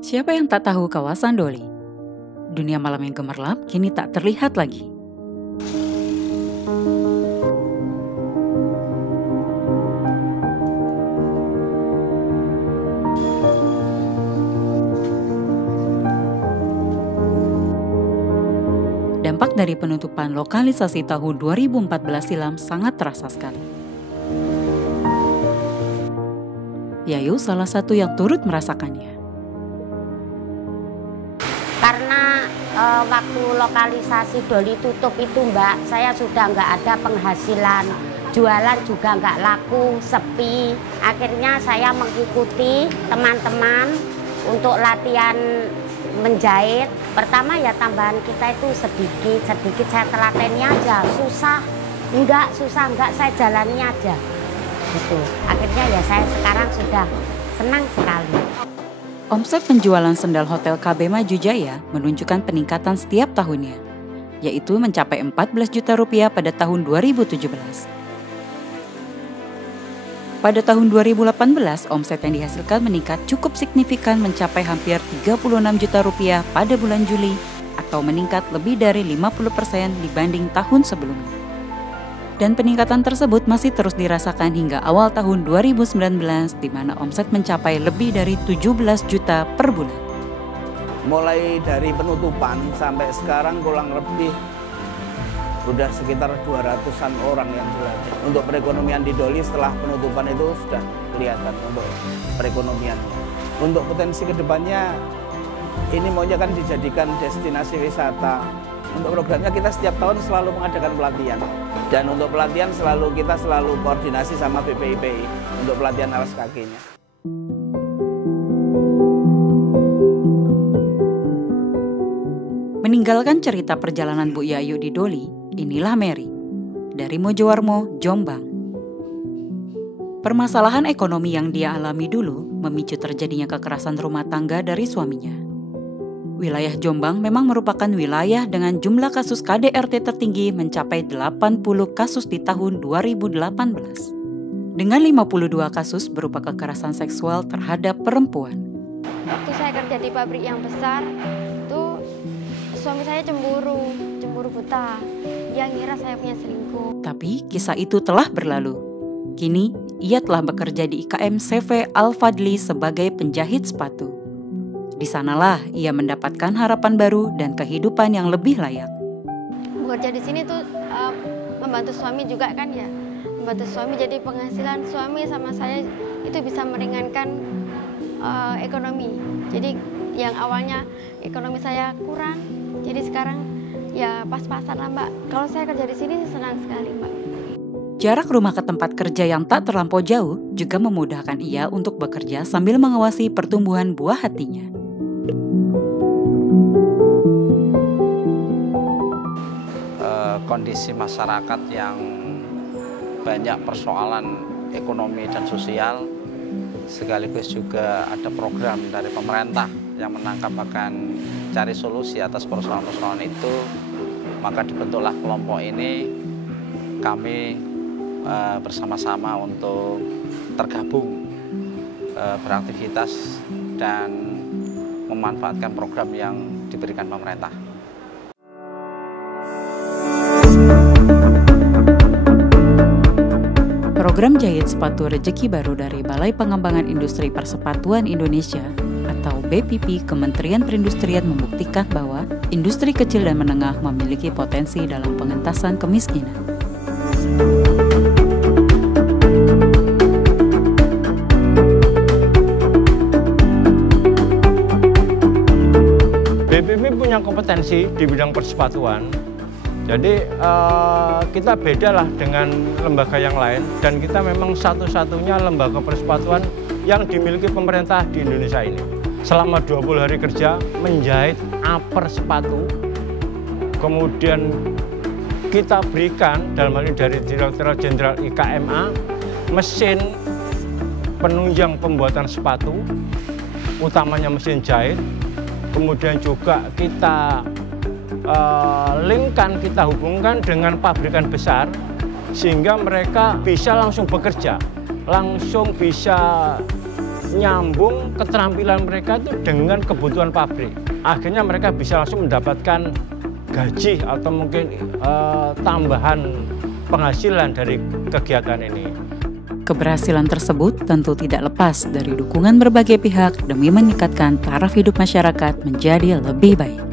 Siapa yang tak tahu kawasan Doli? Dunia malam yang gemerlap kini tak terlihat lagi. Dampak dari penutupan lokalisasi tahun 2014 silam sangat terasa sekali. Yayu salah satu yang turut merasakannya. Karena waktu lokalisasi Doli tutup itu Mbak, saya sudah nggak ada penghasilan. Jualan juga nggak laku, sepi. Akhirnya saya mengikuti teman-teman untuk latihan menjahit. Pertama ya tambahan kita itu sedikit saya telatennya aja. Susah enggak, saya jalani aja. Gitu. Akhirnya ya saya sekarang sudah senang sekali. Omset penjualan sendal Hotel KB Maju Jaya menunjukkan peningkatan setiap tahunnya, yaitu mencapai 14 juta rupiah pada tahun 2017. Pada tahun 2018, omset yang dihasilkan meningkat cukup signifikan mencapai hampir 36 juta rupiah pada bulan Juli atau meningkat lebih dari 50% dibanding tahun sebelumnya. Dan peningkatan tersebut masih terus dirasakan hingga awal tahun 2019 di mana omset mencapai lebih dari 17 juta per bulan. Mulai dari penutupan sampai sekarang kurang lebih sudah sekitar 200-an orang yang belajar. Untuk perekonomian di Doli setelah penutupan itu sudah kelihatan untuk perekonomiannya. Untuk potensi kedepannya ini maunya kan dijadikan destinasi wisata. Untuk programnya kita setiap tahun selalu mengadakan pelatihan. Dan untuk pelatihan kita selalu koordinasi sama BPIPI untuk pelatihan alas kakinya. Meninggalkan cerita perjalanan Bu Yayu di Doli, inilah Mary, dari Mojowarmo, Jombang. Permasalahan ekonomi yang dia alami dulu memicu terjadinya kekerasan rumah tangga dari suaminya. Wilayah Jombang memang merupakan wilayah dengan jumlah kasus KDRT tertinggi mencapai 80 kasus di tahun 2018. Dengan 52 kasus berupa kekerasan seksual terhadap perempuan. Waktu saya kerja di pabrik yang besar, tuh suami saya cemburu buta. Dia ngira saya punya selingkuh. Tapi kisah itu telah berlalu. Kini, ia telah bekerja di IKM CV Al-Fadli sebagai penjahit sepatu. Di sanalah ia mendapatkan harapan baru dan kehidupan yang lebih layak. Bekerja di sini tuh membantu suami juga kan ya. Membantu suami, jadi penghasilan suami sama saya itu bisa meringankan ekonomi. Jadi yang awalnya ekonomi saya kurang, jadi sekarang ya pas-pasan lah Mbak. Kalau saya kerja di sini senang sekali Mbak. Jarak rumah ke tempat kerja yang tak terlampau jauh juga memudahkan ia untuk bekerja sambil mengawasi pertumbuhan buah hatinya. Kondisi masyarakat yang banyak persoalan ekonomi dan sosial, sekaligus juga ada program dari pemerintah yang menangkap akan cari solusi atas persoalan-persoalan itu, maka dibentuklah kelompok ini. Kami bersama-sama untuk tergabung beraktivitas dan memanfaatkan program yang diberikan pemerintah. Program jahit sepatu rezeki baru dari Balai Pengembangan Industri Persepatuan Indonesia atau BPP Kementerian Perindustrian membuktikan bahwa industri kecil dan menengah memiliki potensi dalam pengentasan kemiskinan. BPP punya kompetensi di bidang persepatuan. Jadi kita beda lah dengan lembaga yang lain, dan kita memang satu-satunya lembaga persepatuan yang dimiliki pemerintah di Indonesia ini. Selama 20 hari kerja menjahit upper sepatu, kemudian kita berikan dalam hal ini dari Direktorat Jenderal IKMA mesin penunjang pembuatan sepatu, utamanya mesin jahit. Kemudian juga kita kita hubungkan dengan pabrikan besar sehingga mereka bisa langsung bekerja, langsung bisa nyambung keterampilan mereka itu dengan kebutuhan pabrik. Akhirnya mereka bisa langsung mendapatkan gaji atau mungkin tambahan penghasilan dari kegiatan ini. Keberhasilan tersebut tentu tidak lepas dari dukungan berbagai pihak demi meningkatkan taraf hidup masyarakat menjadi lebih baik.